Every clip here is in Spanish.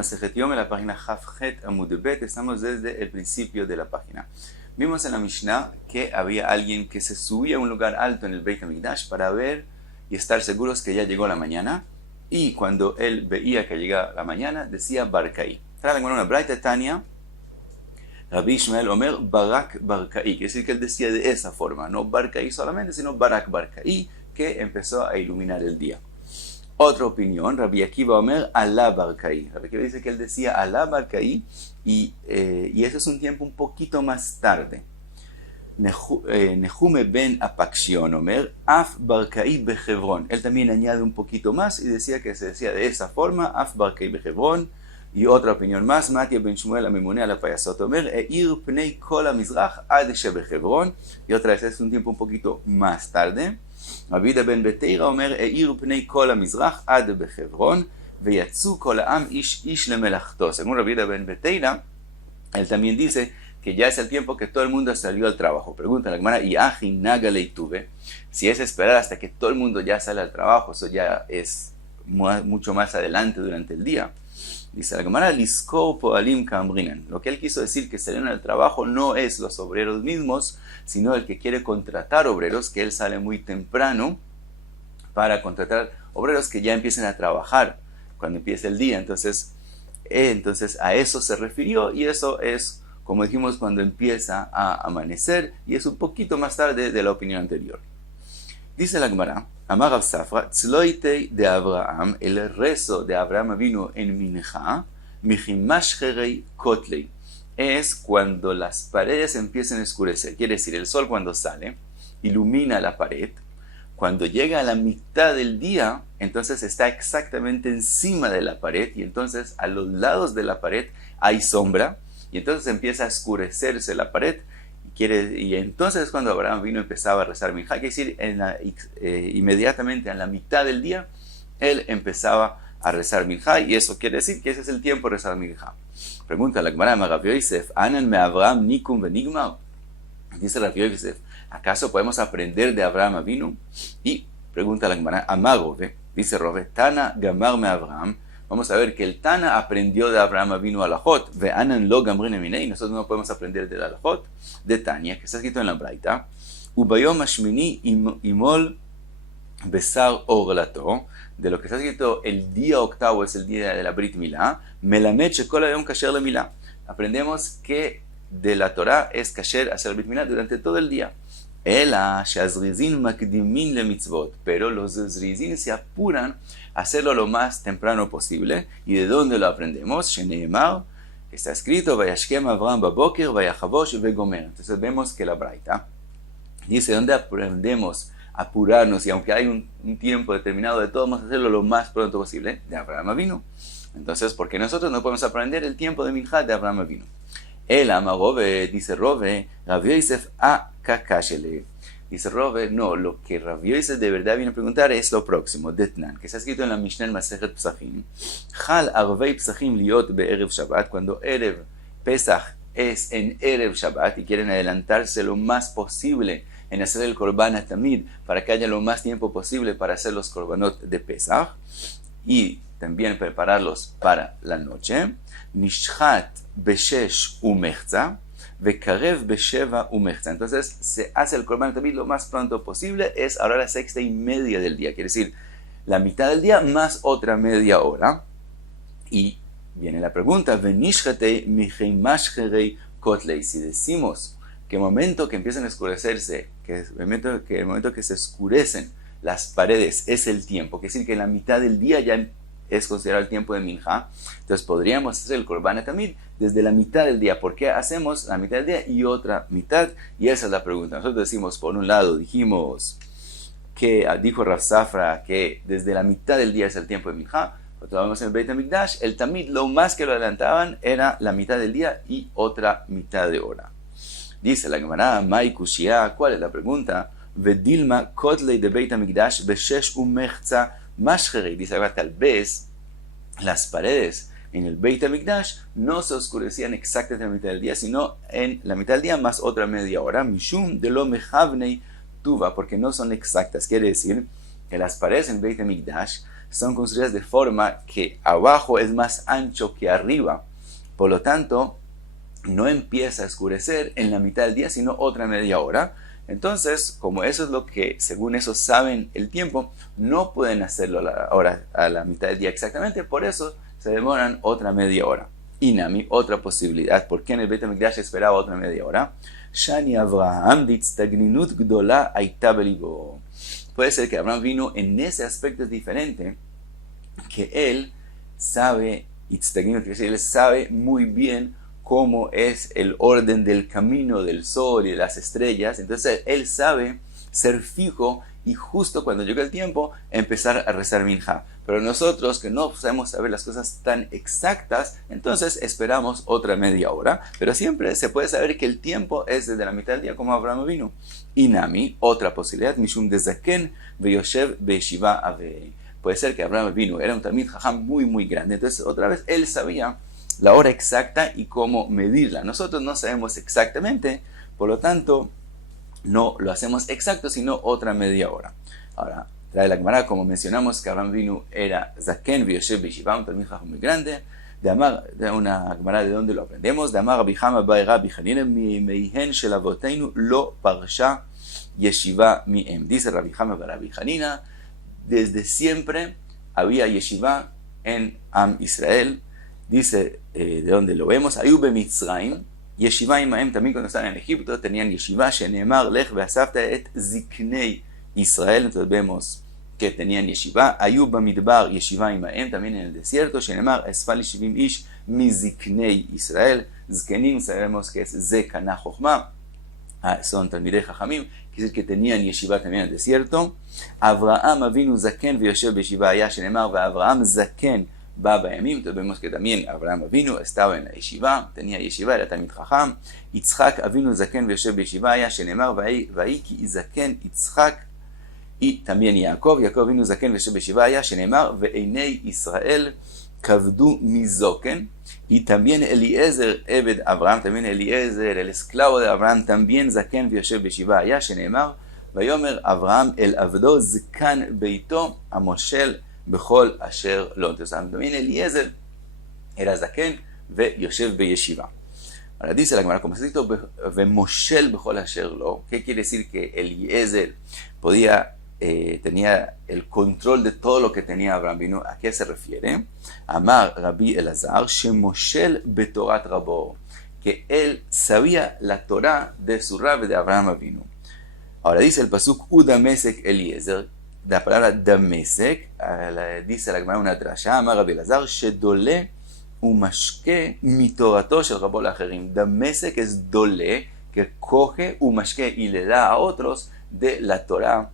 Masejet Yom, en la página Hafjet Amud Bet. Estamos desde el principio de la página. Vimos en la Mishnah que había alguien que se subía a un lugar alto en el Beit HaMikdash para ver y estar seguros que ya llegó la mañana. Y cuando él veía que llegaba la mañana, decía Barcaí. Trae una braita Tania, Rabbi Ishmael Omer Barak Barcaí. Quiere decir que él decía de esa forma, no Barcaí solamente, sino Barak Barcaí, que empezó a iluminar el día. Otra opinión, Rabbi Akiva Omer Alá Barcaí. Rabbi Akiva dice que él decía Alá Barcaí y ese es un tiempo un poquito más tarde. Nehume ben Apaxion Omer Af Barcaí Behebrón. Él también añade un poquito más y decía que se decía de esa forma Af Barcaí Behebrón. Y otra opinión más, Matia ben Shmuel Amemune Ala Payasot Omer Eir Pnei Kol HaMizrach Ad Shebehebrón. Y otra vez es un tiempo un poquito más tarde. Abida ben Beteira Omer Eir Pnei Kol HaMizrach Ad Behebrón Veyatzu Kol Ha'am Ish Lemelachto. Según Abida ben Beteira, él también dice que ya es el tiempo que todo el mundo salió al trabajo. Pregunta la Gemara, y Ajin Naga Leituve, si es esperar hasta que todo el mundo ya sale al trabajo, eso ya es mucho más adelante durante el día. Dice la Gemara, Liskor Poalim Kambrinan. Lo que él quiso decir que salieron al trabajo no es los obreros mismos, sino el que quiere contratar obreros, que él sale muy temprano para contratar obreros que ya empiecen a trabajar cuando empiece el día. Entonces a eso se refirió y eso es, como dijimos, cuando empieza a amanecer y es un poquito más tarde de la opinión anterior. Dice la Gemara, Amar Rav Safra, Tzloitei de Abraham, el rezo de Abraham vino en Minja, Mijimashcherei Kotlei, es cuando las paredes empiezan a oscurecer. Quiere decir, el sol cuando sale, ilumina la pared. Cuando llega a la mitad del día, entonces está exactamente encima de la pared y entonces a los lados de la pared hay sombra y entonces empieza a oscurecerse la pared. Y entonces cuando Abraham vino empezaba a rezar Minja, quiere decir inmediatamente a la mitad del día él empezaba a rezar Minja y eso quiere decir que ese es el tiempo de rezar Minja. Pregunta la Gemara, Rav Yosef, Anan me Abraham Nikum Benigmar. Dice Rav Yosef, ¿acaso podemos aprender de Abraham Avinu? Y pregunta la Gemara, Amagove, dice Rove, Tana Gamar me Abraham. Vamos a ver que el Tana aprendió de Abraham Avinu alajot, ve'anan lo gamrin eminei, nosotros no podemos aprender del alajot de Tania, que está escrito en la Braita, ubayom hashmini imol besar orlato, de lo que está escrito el día octavo es el día de la Brit Milá, melamed shekol hayom kasher lemilá. Aprendemos que de la Torah es kasher hacer Brit Milá durante todo el día. Ela shazrizin makdimin le mitzvot, pero los zrizin se apuran a hacerlo lo más temprano posible. ¿Y de dónde lo aprendemos? Sheneemar, está escrito, vayashkem Avraham baboker, vayachavosh vegomer. Entonces vemos que la Braita dice, ¿dónde aprendemos a apurarnos? Y aunque hay un tiempo determinado, de todos vamos a hacerlo lo más pronto posible, de Abraham Avinu. Entonces, ¿por qué nosotros no podemos aprender el tiempo de Minja de Abraham Avinu? El Amarove, dice Rove, Rav Yosef a Kakashele. Dice Rove, no, lo que Rav Yosef de verdad viene a preguntar es lo próximo, Detnan, que está escrito en la Mishnah en Masejet Psachim. Chal Arvei Psachim liot be'erev Shabbat, cuando Erev Pesach es en Erev Shabbat y quieren adelantarse lo más posible en hacer el Korban Atamid para que haya lo más tiempo posible para hacer los Korbanot de Pesach y también prepararlos para la noche. Nishchat beshesh umechza, vekarev besheva umechza. Entonces se hace el Korban Atamid lo más pronto posible, es ahora la 6:30 del día, quiere decir la mitad del día más otra media hora. Y viene la pregunta, venishchatei micheimashcherei kotlei. Si decimos que el momento que empiezan a oscurecerse, que el momento que se oscurecen las paredes es el tiempo, quiere decir que la mitad del día ya es considerado el tiempo de Minja, entonces podríamos hacer el Korban Atamid desde la mitad del día. ¿Por qué hacemos la mitad del día y otra mitad? Y esa es la pregunta. Nosotros decimos, por un lado, dijimos que dijo Rav Safra que desde la mitad del día es el tiempo de Minja. Cuando vamos en el Beit HaMikdash, el Tamid lo más que lo adelantaban era la mitad del día y otra mitad de hora. Dice la Gemara, Mai Kushia, ¿cuál es la pregunta? Vedilma kotlei de Beit HaMikdash beshesh umechza mashcherei. Dice la Gemara, tal vez las paredes en el Beit HaMikdash no se oscurecían exactamente en la mitad del día, sino en la mitad del día más otra media hora. Mishum de lo mechavnei tuva, porque no son exactas. Quiere decir que las paredes en Beit HaMikdash son construidas de forma que abajo es más ancho que arriba. Por lo tanto, no empieza a oscurecer en la mitad del día, sino otra media hora. Entonces, como eso es lo que, según eso, saben el tiempo, no pueden hacerlo a la mitad del día exactamente, por eso se demoran otra media hora. Inami, otra posibilidad, ¿por qué en el Beit HaMikdash esperaba otra media hora? Shani Avraham ditztagninut gdola aita belibo. Puede ser que Abraham vino en ese aspecto diferente, que él sabe, itztagninut, quiere decir, él sabe muy bien cómo es el orden del camino del sol y de las estrellas. Entonces él sabe ser fijo y justo cuando llega el tiempo empezar a rezar minja. Pero nosotros que no sabemos saber las cosas tan exactas, entonces esperamos otra media hora. Pero siempre se puede saber que el tiempo es desde la mitad del día, como Abraham vino. Inami, otra posibilidad, mishum de zaken veyoshev be'yeshiva avei. Puede ser que Abraham vino, era un talmid jajam muy grande. Entonces otra vez él sabía la hora exacta y cómo medirla. Nosotros no sabemos exactamente, por lo tanto, no lo hacemos exacto, sino otra media hora. Ahora, trae la Gemara, como mencionamos, que Abraham vino era Zaken v'yoshev b'yeshiva, un talmid jajam muy grande. De una Gemara, ¿de dónde lo aprendemos? De Amar Rabbi Chama bar Rabbi Hanina meihen shel avoteinu lo parsha yeshiva mi'em. Dice Rabbi Chama bar Rabbi Hanina, desde siempre había yeshiva en Am Israel. Dice, de donde lo vemos, Ayub Mitzrayim, Yeshiva imaem, también cuando estaban en Egipto, tenían Yeshiva, Sheneemar, Lech ve'asafta et ziknei Israel. Entonces vemos que tenían Yeshiva. Ayub Bamidbar, Yeshiva imaem, también en el desierto, Sheneemar, Esfal Shivim Ish, Miziknei Israel. Zkenim, sabemos que es Zekana Chochma, son Talmidei Jajamim, quiere decir que tenían Yeshiva también en el desierto. Avraham Avinu Zaken ve'yoshev b'yeshiva haya, Sheneemar, ve'Avraham Zaken, Baba Yamim. Entonces vemos que también Abraham Avinu estaba en la yeshiva, tenía yeshiva, era Talmid Chacham. Yitzchak Avinu Zaken v'yoshev b'yeshiva haya, shenemar va'iki Zaken Yitzchak. Y también Jacob Avinu Zaken v'yoshev b'yeshiva haya, shenemar ve'einei Israel kavdu mizoken. Y también Eliezer Ebed Abraham, también Eliezer, el esclavo de Abraham, también Zaken v'yoshev b'yeshiva haya, shenemar vayomer Abraham el avdo zkan beito amoshel Bechol Asher Lo. Entonces también Eliezer era Zaken ve Yoshev beyeshiva. Ahora dice la Gemara, como está escrito ve Moshel Bechol Asher Lo, ¿qué quiere decir? Que Eliezer tenía el control de todo lo que tenía Abraham vino. ¿A qué se refiere? Amar Rabbi Elazar Shemoshel Betorat Rabo, que él sabía la Torah de su Rab de Abraham vino. Ahora dice el pasuk Udamesek Eliezer, la palabra Damesek, dice la Gemara una drasha, Amar Rabbi Elazar, Shedole umashke mitorato shel Rabo lacherim. Damesek es dole, que coge umashke y le da a otros de la Torah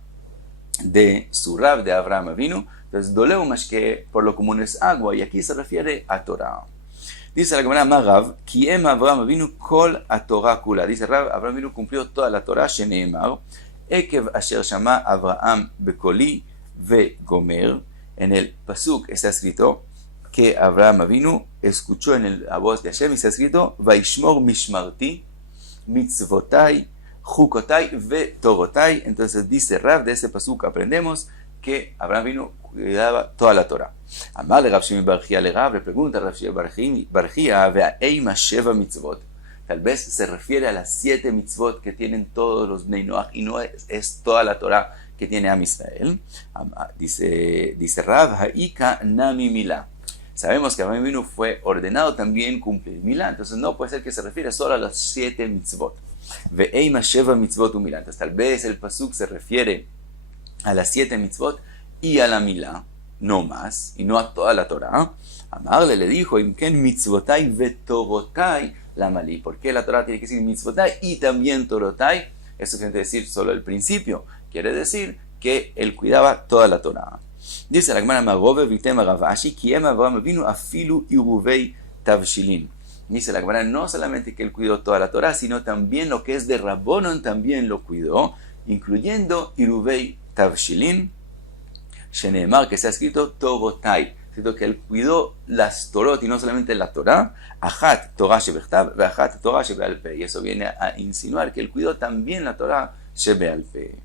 de su Rab de Abraham vino. Entonces dole umashke por lo común es agua, y aquí se refiere a Torah. Dice la Gemara Marav, Kiem Abraham vino kol a Torah kula. Dice Rab, Abraham vino cumplió toda la Torah, sheneemar Ekev asher shama Abraham bekoli vegomer. En el pasuk está escrito que Abraham Avinu escuchó en la voz de Hashem, y está escrito Vaishmor mishmarti mitzvotai chukotai vetorotai. Entonces dice Rav, de ese pasuk aprendemos que Abraham Avinu cuidaba toda la Torah. Amar Rav Shimi bar Chía le Rav, le pregunta Rav Shimi bar Chía, ve'eima sheva mitzvot. Tal vez se refiere a las 7 mitzvot que tienen todos los Bnei Noach, y no es toda la Torah que tiene Am Israel. Dice Rav, Ha'ika nami milá. Sabemos que Abraham vino fue ordenado también cumplir milá, entonces no puede ser que se refiere solo a las 7 mitzvot. Ve'eima sheva mitzvot umilá. Entonces tal vez el pasuk se refiere a las 7 mitzvot y a la milá, no más, y no a toda la Torah. Amarle le dijo, Imken mitzvotai vetorotai la malí. ¿Por qué la Torah tiene que decir mitzvotai y también torotai? Es suficiente decir solo el principio. Quiere decir que él cuidaba toda la Torah. Dice la Gemara Magove Vitem Ravashi, Kiem Avraham vino afilu iruvei tavshilin. Dice la Gemara, no solamente que él cuidó toda la Torah, sino también lo que es de Rabbonon también lo cuidó, incluyendo iruvei tavshilin, sheneemar, que se ha escrito torotai. Que él cuidó las Torot y no solamente la Torah, Achat Torah Shebechtav, Achat Torah Shebe'al Peh. Y eso viene a insinuar que él cuidó también la Torah Shebe'al Peh.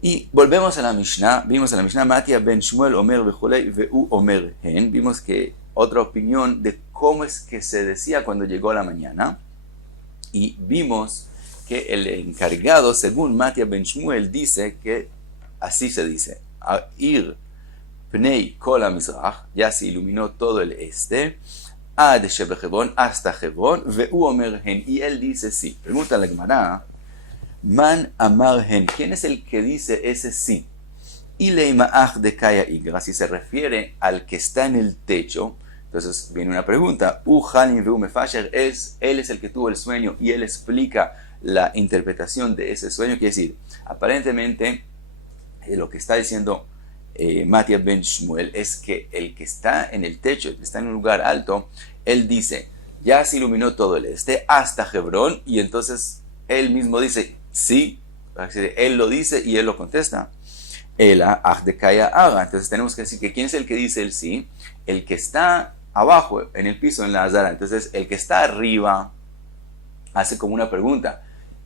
Y volvemos a la Mishnah, vimos en la Mishnah, Matia ben Shmuel Omer vejulei veu Omer hen, vimos que otra opinión de cómo es que se decía cuando llegó la mañana, y vimos que el encargado, según Matia ben Shmuel, dice que así se dice, Ir pnei kol hamizrach, ya se iluminó todo el este, ad shebehebron, hasta Hebrón, veu Omer hen, y él dice sí. Pregunta la Gemara, Man amar hen, ¿quién es el que dice ese sí? Y leima'ach de kaya igra, si se refiere al que está en el techo, entonces viene una pregunta, Uhanin veu mefasher, él es el que tuvo el sueño y él explica la interpretación de ese sueño, quiere decir, aparentemente lo que está diciendo Matia ben Shmuel es que el que está en el techo, el que está en un lugar alto, él dice, ya se iluminó todo el este hasta Hebrón, y entonces él mismo dice, sí, él lo dice y él lo contesta. Entonces tenemos que decir que ¿quién es el que dice el sí? El que está abajo, en el piso, en la azara. Entonces el que está arriba hace como una pregunta.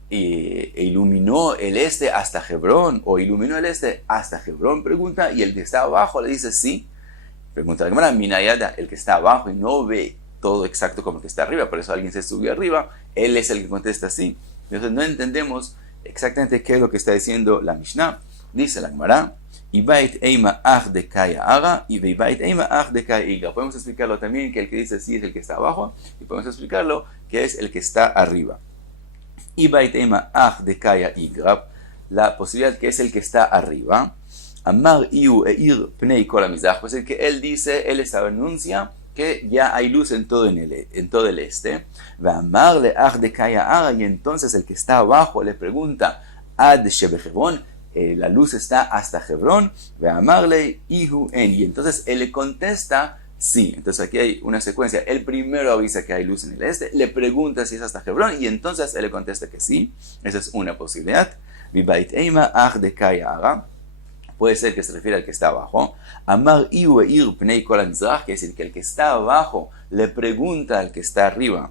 ¿Iluminó el este hasta Hebrón? ¿O iluminó el este hasta Hebrón? Pregunta. Y el que está abajo le dice sí. Pregunta la Gemara, Minayada, el que está abajo y no ve todo exacto como el que está arriba, por eso alguien se subió arriba, él es el que contesta sí. Entonces no entendemos exactamente qué es lo que está diciendo la Mishnah. Dice la Gemara, Ibait eima ach de kaya aga, y Ibait eima ach de kaya iga. Podemos explicarlo también que el que dice sí es el que está abajo, y podemos explicarlo que es el que está arriba. Ibait eima ach de kaya iga, la posibilidad que es el que está arriba. Amar iu eir pnei kol hamizrach, pues el que él dice, él les anuncia que ya hay luz en todo el este. Amarle ach de kaya aga, y entonces el que está abajo le pregunta ad shebehebron, la luz está hasta Hebrón, amarle ihu en, y entonces él le contesta sí. Entonces aquí hay una secuencia, él primero avisa que hay luz en el este, le pregunta si es hasta Hebrón, y entonces él le contesta que sí. Esa es una posibilidad. Vibait eima ach de kaya aga, puede ser que se refiere al que está abajo. Amar iu eir pnei kol hamizrach, quiere decir que el que está abajo le pregunta al que está arriba,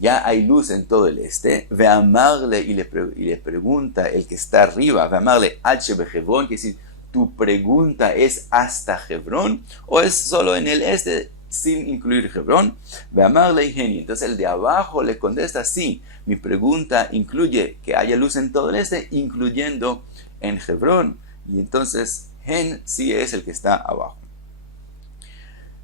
ya hay luz en todo el este. Ve amarle, y le pregunta el que está arriba, ve amarle ad shebehebron, quiere decir, tu pregunta es hasta Hebrón o es solo en el este sin incluir Hebrón. Ve amarle geni, entonces el de abajo le contesta sí, mi pregunta incluye que haya luz en todo el este, incluyendo en Hebrón. Y entonces, Hen sí es el que está abajo.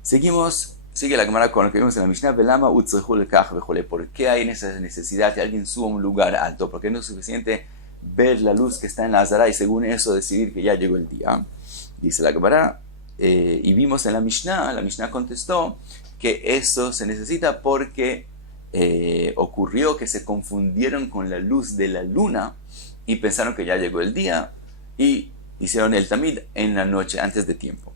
Sigue la Gemara con lo que vimos en la Mishnah. Velama utzrehu lekach vejole. ¿Por qué hay esa necesidad de que alguien suba a un lugar alto? Porque no es suficiente ver la luz que está en la azara y según eso decidir que ya llegó el día. Dice la Gemara, y vimos en la Mishnah contestó que eso se necesita porque ocurrió que se confundieron con la luz de la luna y pensaron que ya llegó el día y hicieron el tamid en la noche, antes de tiempo.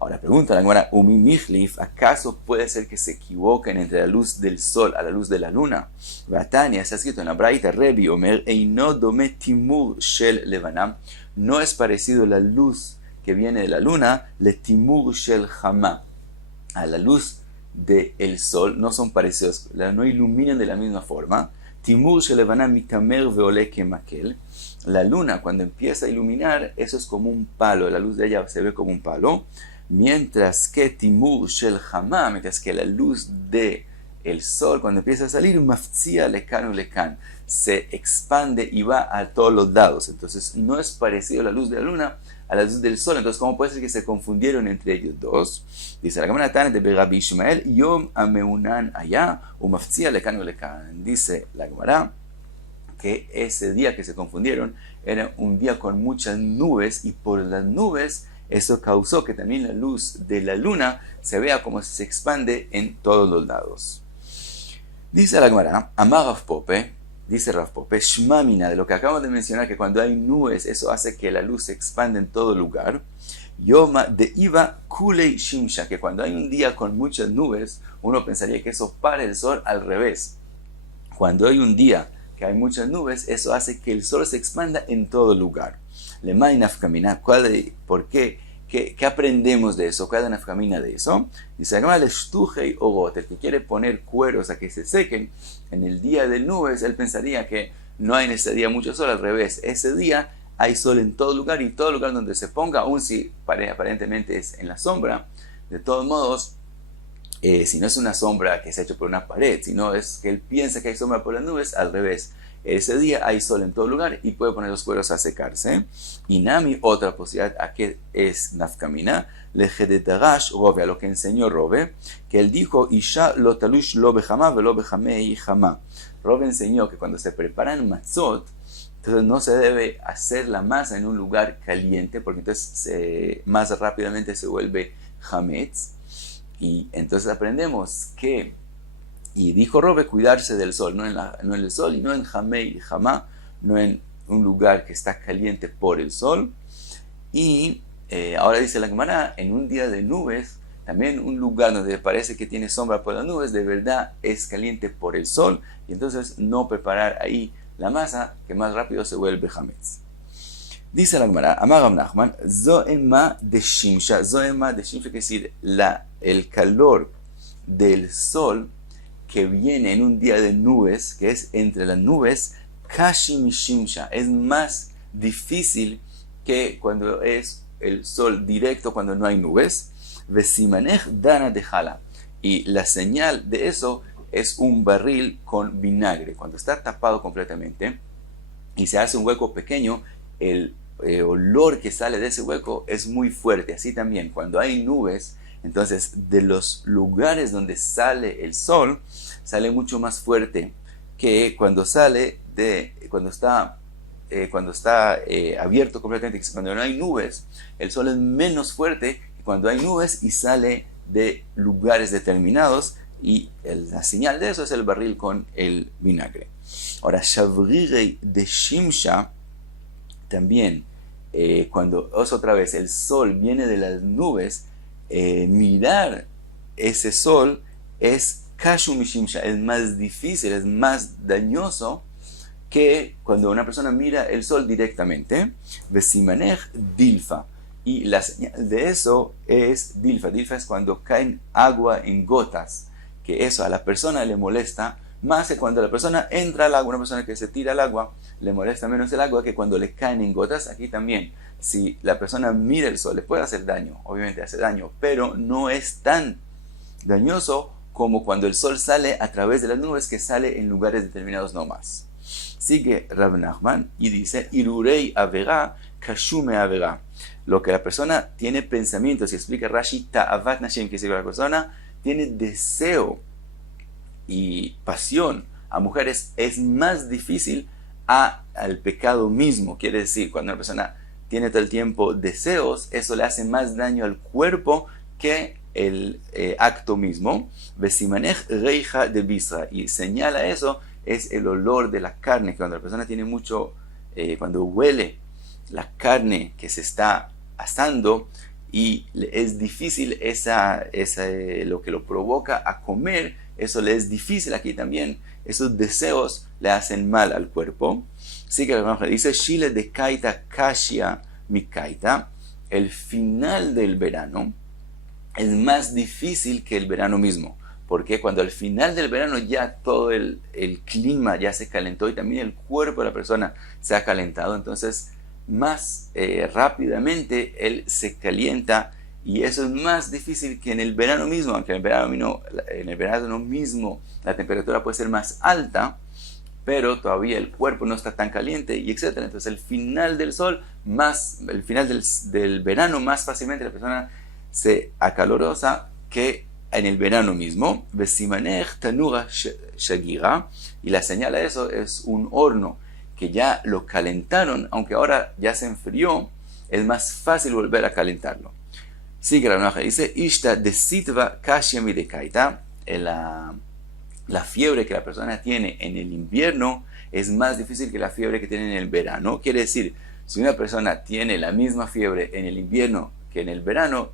Ahora pregunta la Gemara, Umi Michlif, ¿acaso puede ser que se equivoquen entre la luz del sol a la luz de la luna? Batania, está escrito en la Braita, Rebi Omer, Eino dome timur shel levanam, no es parecido la luz que viene de la luna, le timur shel hama, a la luz del sol, no son parecidos, no iluminan de la misma forma. Timur shel levanam mitamer veole kemakel. La luna cuando empieza a iluminar, eso es como un palo, la luz de ella se ve como un palo, mientras que Timur Shel Hama, mientras que la luz de el sol cuando empieza a salir, maftzia lekan u lekan, se expande y va a todos los lados. Entonces no es parecido la luz de la luna a la luz del sol. Entonces, ¿cómo puede ser que se confundieron entre ellos dos? Dice la Gemara Tana de Rabbi Ishmael, Yom ameunan allá, u maftzia lekan u lekan. Dice la Gemara que ese día que se confundieron era un día con muchas nubes y por las nubes eso causó que también la luz de la luna se vea como se expande en todos los lados. Dice la Gemara, Amar Rav Pope, dice Rav Pope, Shmamina, de lo que acabamos de mencionar, que cuando hay nubes eso hace que la luz se expande en todo lugar. Yoma de Iva Kulei Shimsha, que cuando hay un día con muchas nubes, uno pensaría que eso para el sol, al revés. Cuando hay un día que hay muchas nubes, eso hace que el sol se expanda en todo lugar. Lemay nafkamina, ¿por qué? ¿Qué aprendemos de eso? ¿Cuál es la nafkamina de eso? Dice, el que quiere poner cueros a que se sequen en el día de nubes, él pensaría que no hay en ese día mucho sol, al revés. Ese día hay sol en todo lugar y todo lugar donde se ponga, aun si aparentemente es en la sombra, de todos modos, si no es una sombra que se ha hecho por una pared, sino es que él piensa que hay sombra por las nubes, al revés. Ese día hay sol en todo lugar y puede poner los cueros a secarse. Y Nami, otra posibilidad, ¿a qué es nafkamina? Lejedetarash Rove, a lo que enseñó Rove, que él dijo, Isha lo talush lo bejama velo bejamei jama. Rove enseñó que cuando se preparan matzot, entonces no se debe hacer la masa en un lugar caliente, porque entonces más rápidamente se vuelve hametz. Y entonces aprendemos que, y dijo Rove, cuidarse del sol, no en el sol y no en jamei y jamá, no en un lugar que está caliente por el sol. Y ahora dice la Gemara, en un día de nubes, también un lugar donde parece que tiene sombra por las nubes, de verdad es caliente por el sol, y entonces no preparar ahí la masa, que más rápido se vuelve hametz. Dice la Gemara, Amar Rav Nachman, Zoema de Shimsha, Zoema de Shimsha, quiere decir el calor del sol que viene en un día de nubes, que es entre las nubes, Kashi Mishimsha, es más difícil que cuando es el sol directo, cuando no hay nubes. Vesimanech Dana de Jala, y la señal de eso es un barril con vinagre. Cuando está tapado completamente y se hace un hueco pequeño, el olor que sale de ese hueco es muy fuerte. Así también, cuando hay nubes, entonces de los lugares donde sale el sol, sale mucho más fuerte que cuando está abierto completamente. Cuando no hay nubes, el sol es menos fuerte que cuando hay nubes y sale de lugares determinados, y la señal de eso es el barril con el vinagre. Ahora, Shavrirei de Shimsha, también, cuando otra vez el sol viene de las nubes, mirar ese sol es Kashu Mishimsha, es más difícil, es más dañoso que cuando una persona mira el sol directamente. Vesimanech Dilfa, y la señal de eso es Dilfa. Dilfa es cuando caen agua en gotas, que eso a la persona le molesta más que cuando la persona entra al agua. Una persona que se tira al agua le molesta menos el agua que cuando le caen en gotas. Aquí también, si la persona mira el sol, le puede hacer daño, obviamente hace daño, pero no es tan dañoso como cuando el sol sale a través de las nubes, que sale en lugares determinados no más. Sigue Rav Nachman y dice, Irurei Avera, Kashume Avera. Lo que la persona tiene pensamientos, y explica Rashi, Ta'avat Nashem, que la persona tiene deseo y pasión a mujeres, es más difícil al pecado mismo. Quiere decir, cuando una persona tiene todo el tiempo deseos, eso le hace más daño al cuerpo que el acto mismo. Vesimanech reija de bisra, y señala eso, es el olor de la carne. Cuando la persona tiene mucho, cuando huele la carne que se está asando y es difícil lo que lo provoca a comer, eso le es difícil. Aquí también esos deseos le hacen mal al cuerpo. Así que dice, Shile de Kaita Kashia Mikaita, el final del verano es más difícil que el verano mismo, porque cuando al final del verano ya todo el clima ya se calentó y también el cuerpo de la persona se ha calentado, entonces más rápidamente él se calienta, y eso es más difícil que en el verano mismo. Aunque en el verano mismo la temperatura puede ser más alta, pero todavía el cuerpo no está tan caliente, y etc. Entonces el final del del verano, más fácilmente la persona se acalorosa que en el verano mismo. Vesimanech tanura shagira, y la señal a eso es un horno que ya lo calentaron, aunque ahora ya se enfrió, es más fácil volver a calentarlo. Sigue la Noaja, dice, Ishta de Sitva Kashyami de Kaita, la fiebre que la persona tiene en el invierno es más difícil que la fiebre que tiene en el verano. Quiere decir, si una persona tiene la misma fiebre en el invierno que en el verano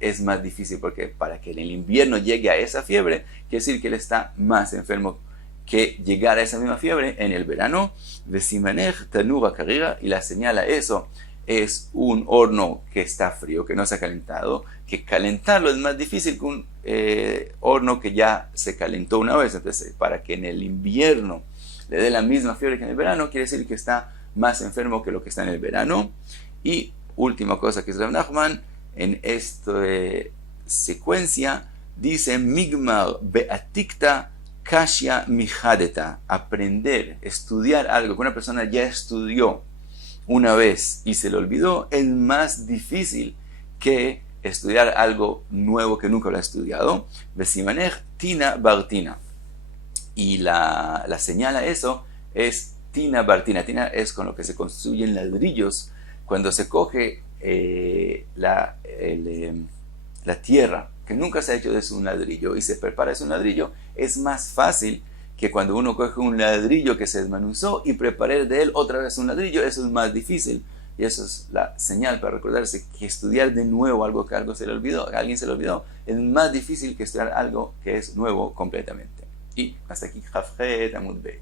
es más difícil, porque para que en el invierno llegue a esa fiebre, quiere decir que él está más enfermo que llegar a esa misma fiebre en el verano. Vesimanech tanura carrera, y la señal a eso es un horno que está frío, que no se ha calentado, que calentarlo es más difícil que un horno que ya se calentó una vez. Entonces, para que en el invierno le dé la misma fiebre que en el verano, quiere decir que está más enfermo que lo que está en el verano. Y última cosa que es Rav Nachman, en esta secuencia, dice Migmar beatikta kashya mijadeta, aprender, estudiar algo que una persona ya estudió una vez y se le olvidó, es más difícil que estudiar algo nuevo que nunca lo ha estudiado. Vesimanech tina bartina. Y la señal a eso es tina bartina. Tina es con lo que se construyen ladrillos. Cuando se coge la tierra, que nunca se ha hecho de un ladrillo, y se prepara de un ladrillo, es más fácil que cuando uno coge un ladrillo que se desmenuzó y prepare de él otra vez un ladrillo. Eso es más difícil. Y eso es la señal para recordarse que estudiar de nuevo algo que alguien se le olvidó, es más difícil que estudiar algo que es nuevo completamente. Y hasta aquí, Jafjet Amud Bey.